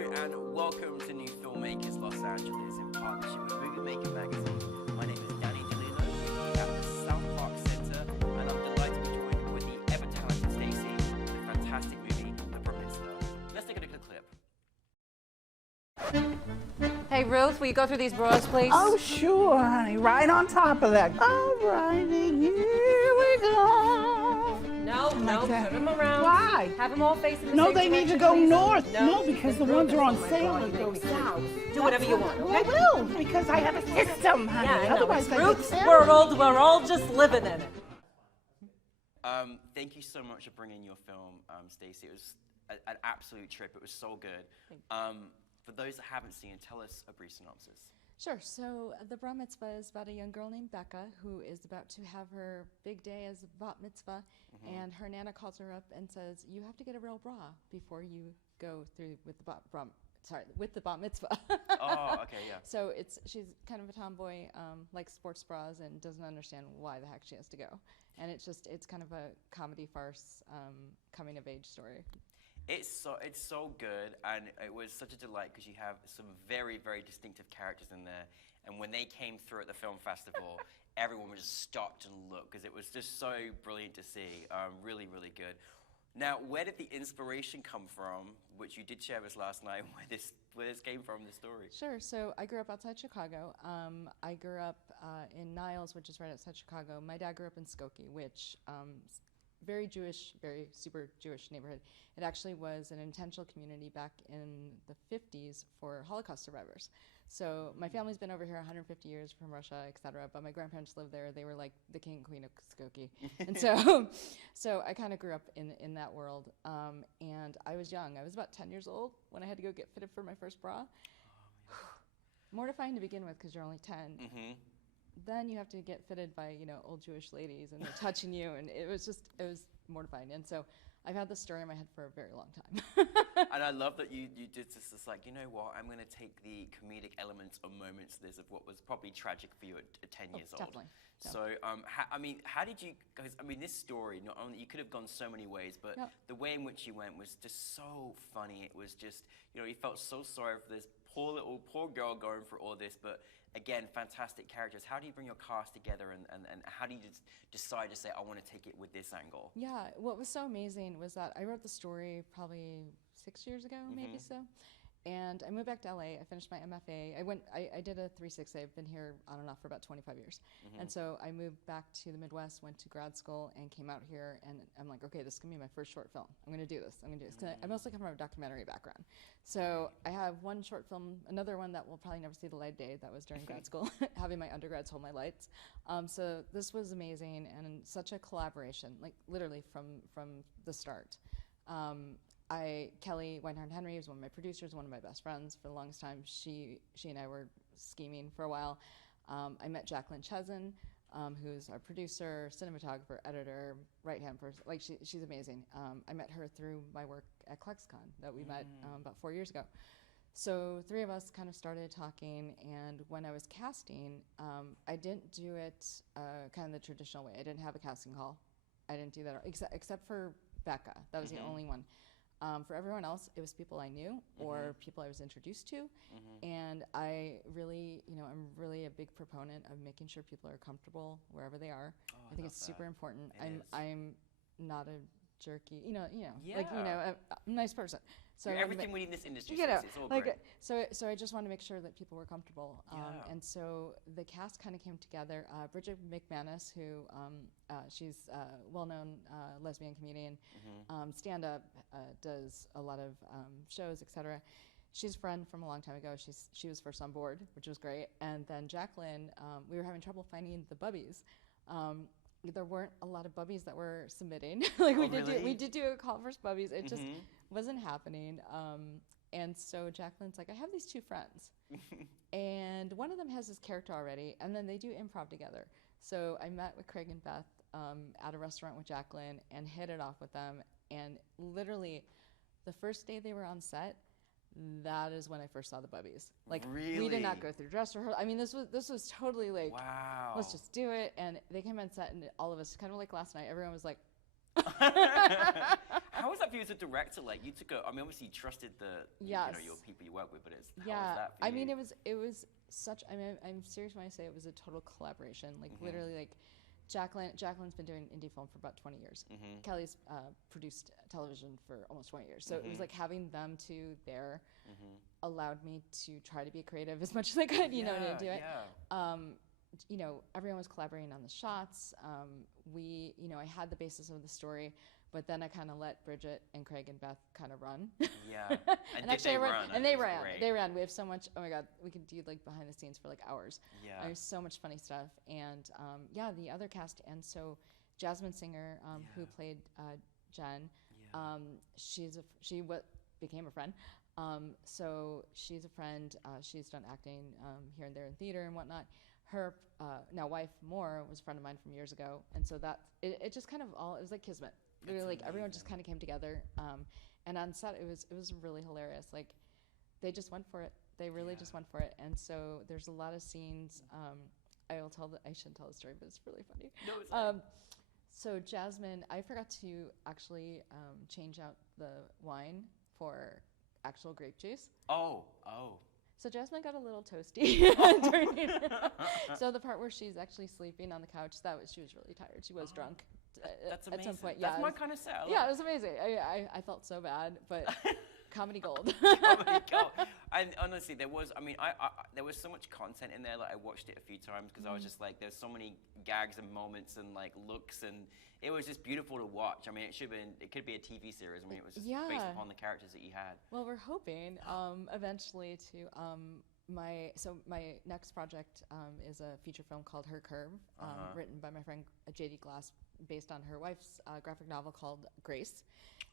and welcome to New Filmmakers Los Angeles in partnership with Movie Maker magazine. My name is Danny DeLino at the South Park Center, and I'm delighted to be joined with the ever-talented Stacy, the fantastic movie, The Mitzvah. Let's take a look at the clip. Hey Ruth, will you go through these bras, please? Oh, sure, honey. Right on top of that. All righty, here we go. No, turn them around. Why? Have them all facing the No, same they direction, need to go please. north. No, because the ones are on Oh my sale. God, They go make south. Do whatever you want, okay? I will, because I have a system, honey. Yeah, I know. Otherwise, It's I Ruth, get sad. we're all just living in it. Thank you so much for bringing your film, Stacy. It was an absolute trip. It was so good. For those that haven't seen it, tell us a brief synopsis. Sure. So the bar mitzvah is about a young girl named Becca who is about to have her big day as a bat mitzvah, and her nana calls her up and says, "You have to get a real bra before you go through with the bat mitzvah." Oh, okay, yeah. So she's kind of a tomboy, likes sports bras, and doesn't understand why the heck she has to go. And it's kind of a comedy farce, coming of age story. It's so good, and it was such a delight because you have some very, very distinctive characters in there. And when they came through at the film festival, everyone was just stopped and looked because it was just so brilliant to see. Really, really good. Now, where did the inspiration come from, which you did share with us last night, where this came from, the story? Sure. So I grew up outside Chicago. I grew up in Niles, which is right outside Chicago. My dad grew up in Skokie, which very Jewish, very super Jewish neighborhood. It actually was an intentional community back in the 50s for Holocaust survivors. So my family's been over here 150 years from Russia, et cetera, but my grandparents lived there. They were like the king and queen of Skokie. And so I kind of grew up in that world. And I was young. I was about 10 years old when I had to go get fitted for my first bra. Mortifying to begin with because you're only 10. Then you have to get fitted by, old Jewish ladies, and they're touching you, and it was mortifying. And so I've had this story in my head for a very long time. And I love that you did this, like, you know what, I'm going to take the comedic elements or moments of this, of what was probably tragic for you at 10 years old. Definitely. So, how did you, because, this story, not only, you could have gone so many ways, but the way in which you went was just so funny. It was just, you felt so sorry for this poor girl going through all this, but again, fantastic characters. How do you bring your cast together, and how do you decide to say, I want to take it with this angle? Yeah, what was so amazing was that I wrote the story probably 6 years ago, maybe so. And I moved back to LA. I finished my MFA. I did a 360. I've been here on and off for about 25 years. And so I moved back to the Midwest, went to grad school, and came out here. And I'm like, okay, this is going to be my first short film. I'm going to do this. 'Cause I mostly come from a documentary background. So I have one short film, another one that will probably never see the light of day. That was during grad school, having my undergrads hold my lights. So this was amazing and such a collaboration, like literally from the start. Kelly Weinhardt-Henry was one of my producers, one of my best friends for the longest time. She and I were scheming for a while. I met Jacqueline Chezin, who's our producer, cinematographer, editor, right-hand person. Like she's amazing. I met her through my work at ClexCon that we met about 4 years ago. So three of us kind of started talking, and when I was casting, I didn't do it kind of the traditional way. I didn't have a casting call. I didn't do that, except for Becca. That was the only one. For everyone else, it was people I knew or people I was introduced to. And I really, I'm really a big proponent of making sure people are comfortable wherever they are. I think it's super important. I'm not a jerky, a nice person. So You're everything we need in this industry. It's all like great. so I just want to make sure that people were comfortable. And so the cast kind of came together. Bridget McManus, who she's a well-known lesbian comedian, stand-up, does a lot of shows, etc. She's a friend from a long time ago. She was first on board, which was great. And then Jacqueline, we were having trouble finding the bubbies. There weren't a lot of bubbies that were submitting. We did do a call for bubbies. It just wasn't happening. And so Jacqueline's like, I have these two friends. And one of them has this character already, and then they do improv together. So I met with Craig and Beth at a restaurant with Jacqueline and hit it off with them. And literally, the first day they were on set, that is when I first saw the bubbies. Like, really? We did not go through dress rehearsal. This was totally like, wow. Let's just do it. And they came on set, and all of us, kind of like last night, everyone was like, How was that for you as a director? Like, you took I mean, obviously you trusted you know, your people you work with, but how was that for you? I mean, it was such. I mean, I'm serious when I say it was a total collaboration. Like literally, like Jacqueline's been doing indie film for about 20 years. Kelly's produced television for almost 20 years. So it was like having them two there allowed me to try to be creative as much as I could, you know, to do it. You know, everyone was collaborating on the shots. You know, I had the basis of the story, but then I kind of let Bridget and Craig and Beth kind of run. Yeah. And did actually, they run? they That was ran. great. They ran. We have so much. Oh my God, we could do like behind the scenes for like hours. Yeah. There's so much funny stuff, and yeah, the other cast. And so, Jasmine Singer, who played Jen, she became a friend. So she's a friend. She's done acting here and there in theater and whatnot. Her now wife Moore was a friend of mine from years ago, and so that it just kind of it was like kismet. Literally, like everyone just kind of came together. And on set, it was really hilarious. Like they just went for it. They really just went for it. And so there's a lot of scenes. I shouldn't tell the story, but it's really funny. No, it's fine. So Jasmine, I forgot to actually change out the wine for actual grape juice. Oh. So Jasmine got a little toasty during so the part where she's actually sleeping on the couch, she was really tired. She was drunk. That's amazing. At some point. That's Yeah, my kind of set. Yeah, it was amazing. I felt so bad, but comedy gold. Comedy gold. And honestly, there was so much content in there. Like I watched it a few times because I was just like, there's so many gags and moments and like looks, and it was just beautiful to watch. I mean, it could be a TV series. I mean, it was just based upon the characters that you had. Well, we're hoping eventually to my next project is a feature film called Her Curve, written by my friend JD Glass, based on her wife's graphic novel called Grace.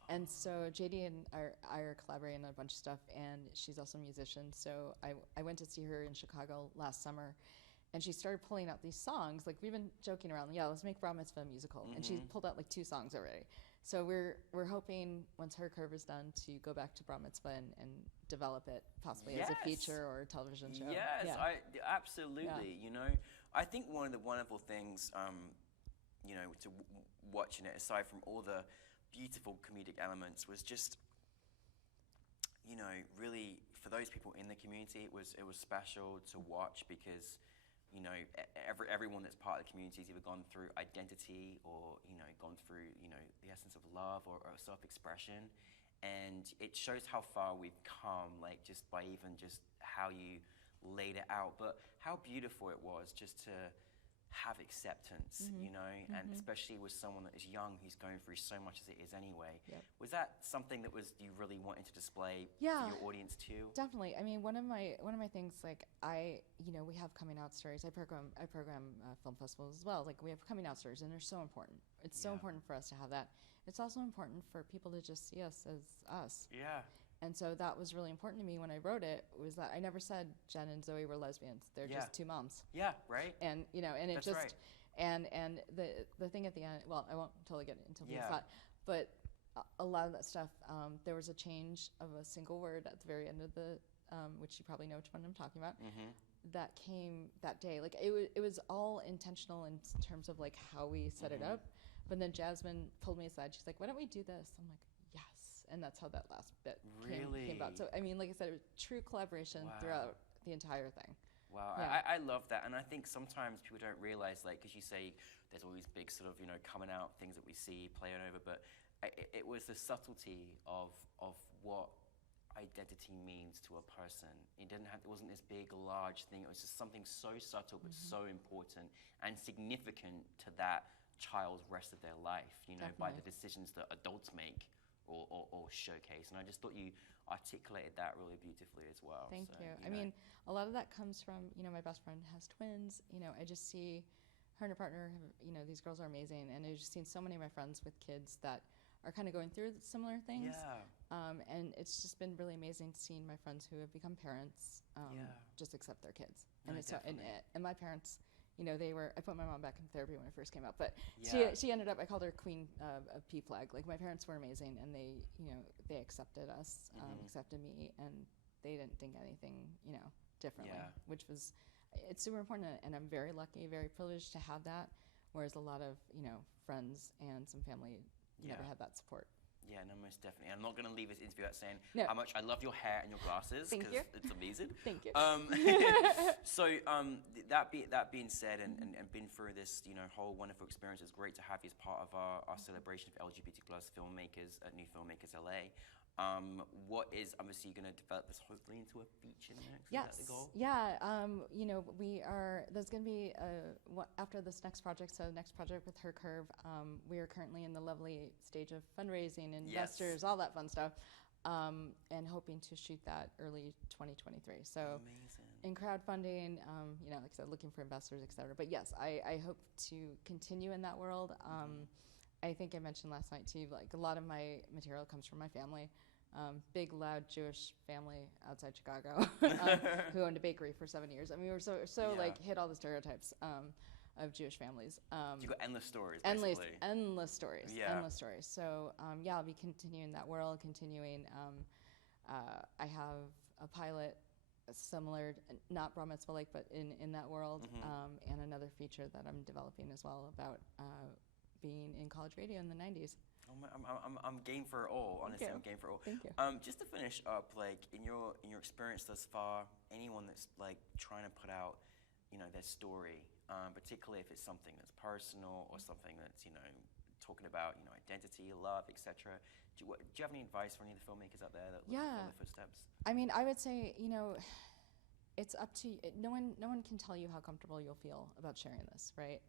And so JD and I are collaborating on a bunch of stuff, and she's also a musician. So I went to see her in Chicago last summer, and she started pulling out these songs. Like we've been joking around, let's make Bar Mitzvah a musical, and she's pulled out like 2 songs already. So we're hoping once Her Curve is done to go back to Bar Mitzvah and develop it possibly as a feature or a television show. Yes, absolutely. You know, I think one of the wonderful things, you know, to watching it, aside from all the beautiful comedic elements, was just, you know, really for those people in the community, it was special to watch because, you know, everyone that's part of the community has either gone through identity or, you know, gone through, you know, the essence of love or self-expression. And it shows how far we've come, like just by even just how you laid it out, but how beautiful it was just to have acceptance, you know, and especially with someone that is young who's going through so much as it is anyway. Was that something that you really wanted to display for your audience too? Definitely. I mean, one of my things, like you know, we have coming out stories. I program film festivals as well. Like we have coming out stories, and they're so important. It's so important for us to have that. It's also important for people to just see us as us. Yeah. And so that was really important to me when I wrote it, was that I never said Jen and Zoe were lesbians. They're just 2 moms. Yeah, right. And, you know, and it That's just, right. and the thing at the end, well, I won't totally get into the plot, but a lot of that stuff, there was a change of a single word at the very end of the, which you probably know which one I'm talking about, that came that day. Like it was all intentional in terms of like how we set it up. But then Jasmine pulled me aside. She's like, why don't we do this? I'm like, yes. And that's how that last bit came about. So, I mean, like I said, it was true collaboration throughout the entire thing. Wow, Yeah. I love that. And I think sometimes people don't realize, like, because you say there's all these big sort of, you know, coming out things that we see playing over, but it was the subtlety of what identity means to a person. It wasn't this big, large thing. It was just something so subtle, but so important and significant to that child's rest of their life, you know, by the decisions that adults make or showcase. And I just thought you articulated that really beautifully as well. Thank so, you. I know. mean, a lot of that comes from, you know, my best friend has twins. You know, I just see her and her partner, you know, these girls are amazing. And I've just seen so many of my friends with kids that are kind of going through similar things. Yeah. And it's just been really amazing seeing my friends who have become parents just accept their kids. And No, it's so, and my parents, you know, I put my mom back in therapy when I first came out, but she ended up, I called her queen of P-Flag. Like my parents were amazing, and they, you know, they accepted us, accepted me, and they didn't think anything, you know, differently, which was, it's super important. And I'm very lucky, very privileged to have that. Whereas a lot of, you know, friends and some family never Yeah. had that support. Yeah, no, most definitely. I'm not going to leave this interview without saying No. how much I love your hair and your glasses. Thank 'cause you. It's amazing. Thank you. That being said, and been through this, whole wonderful experience, it's great to have you as part of our celebration of LGBT plus filmmakers at NewFilmmakers LA. What is, obviously, you're going to develop this hopefully into a feature next? Yes. Is that the goal? Yeah. There's going to be after this next project. So next project with Her Curve. We are currently in the lovely stage of fundraising, investors, all that fun stuff, and hoping to shoot that early 2023. So Amazing. in crowdfunding, like I said, looking for investors, et cetera. But yes, I hope to continue in that world. I think I mentioned last night too, like a lot of my material comes from my family. Big, loud Jewish family outside Chicago who owned a bakery for 7 years. I mean, we were so Yeah. like hit all the stereotypes of Jewish families. You've got endless stories, Endless, basically. endless stories. Yeah. Endless stories. So I'll be continuing that world. Continuing. I have a pilot similar, not Bar Mitzvah like, but in that world, and another feature that I'm developing as well about being in college radio in the 90s. I'm game for it all. Honestly, you. I'm game for it all. Thank you. Just to finish up, like in your experience thus far, anyone that's like trying to put out, their story, particularly if it's something that's personal or something that's talking about identity, love, etc. Do you have any advice for any of the filmmakers out there that look Yeah. follow the footsteps? I mean, I would say, it's up to no one can tell you how comfortable you'll feel about sharing this, right?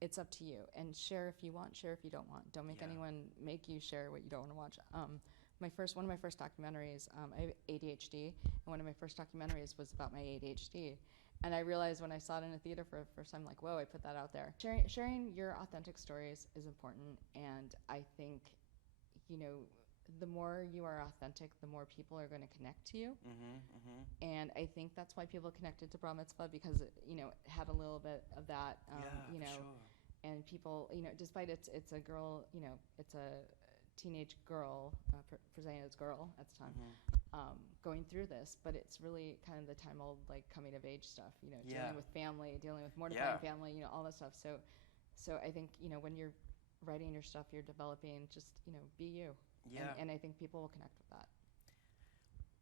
It's up to you, and share if you want, share if you don't want. Don't make Yeah. anyone make you share what you don't want to watch. One of my first documentaries, I have ADHD, and one of my first documentaries was about my ADHD. And I realized when I saw it in a theater for the first time, like, whoa, I put that out there. Sharing your authentic stories is important, and I think, the more you are authentic, the more people are going to connect to you. And I think that's why people connected to Bar Mitzvah, because it had a little bit of that, For sure. and people, despite it's a girl, it's a teenage girl, presenting as girl at the time, going through this, but it's really kind of the time old like coming of age stuff, Yeah. dealing with family, dealing with mortifying family, all that stuff. So I think when you're writing your stuff, you're developing, just be you. Yeah. And I think people will connect with that.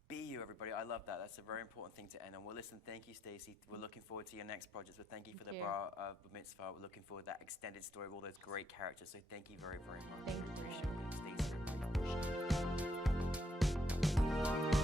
Be you, everybody. I love that. That's a very important thing to end on. Well, listen, thank you, Stacy. We're looking forward to your next project. So thank you for the you. Bar Mitzvah. We're looking forward to that extended story of all those great characters. So thank you very, very much. Thank We you. appreciate it. Stacy, everybody. Appreciate it.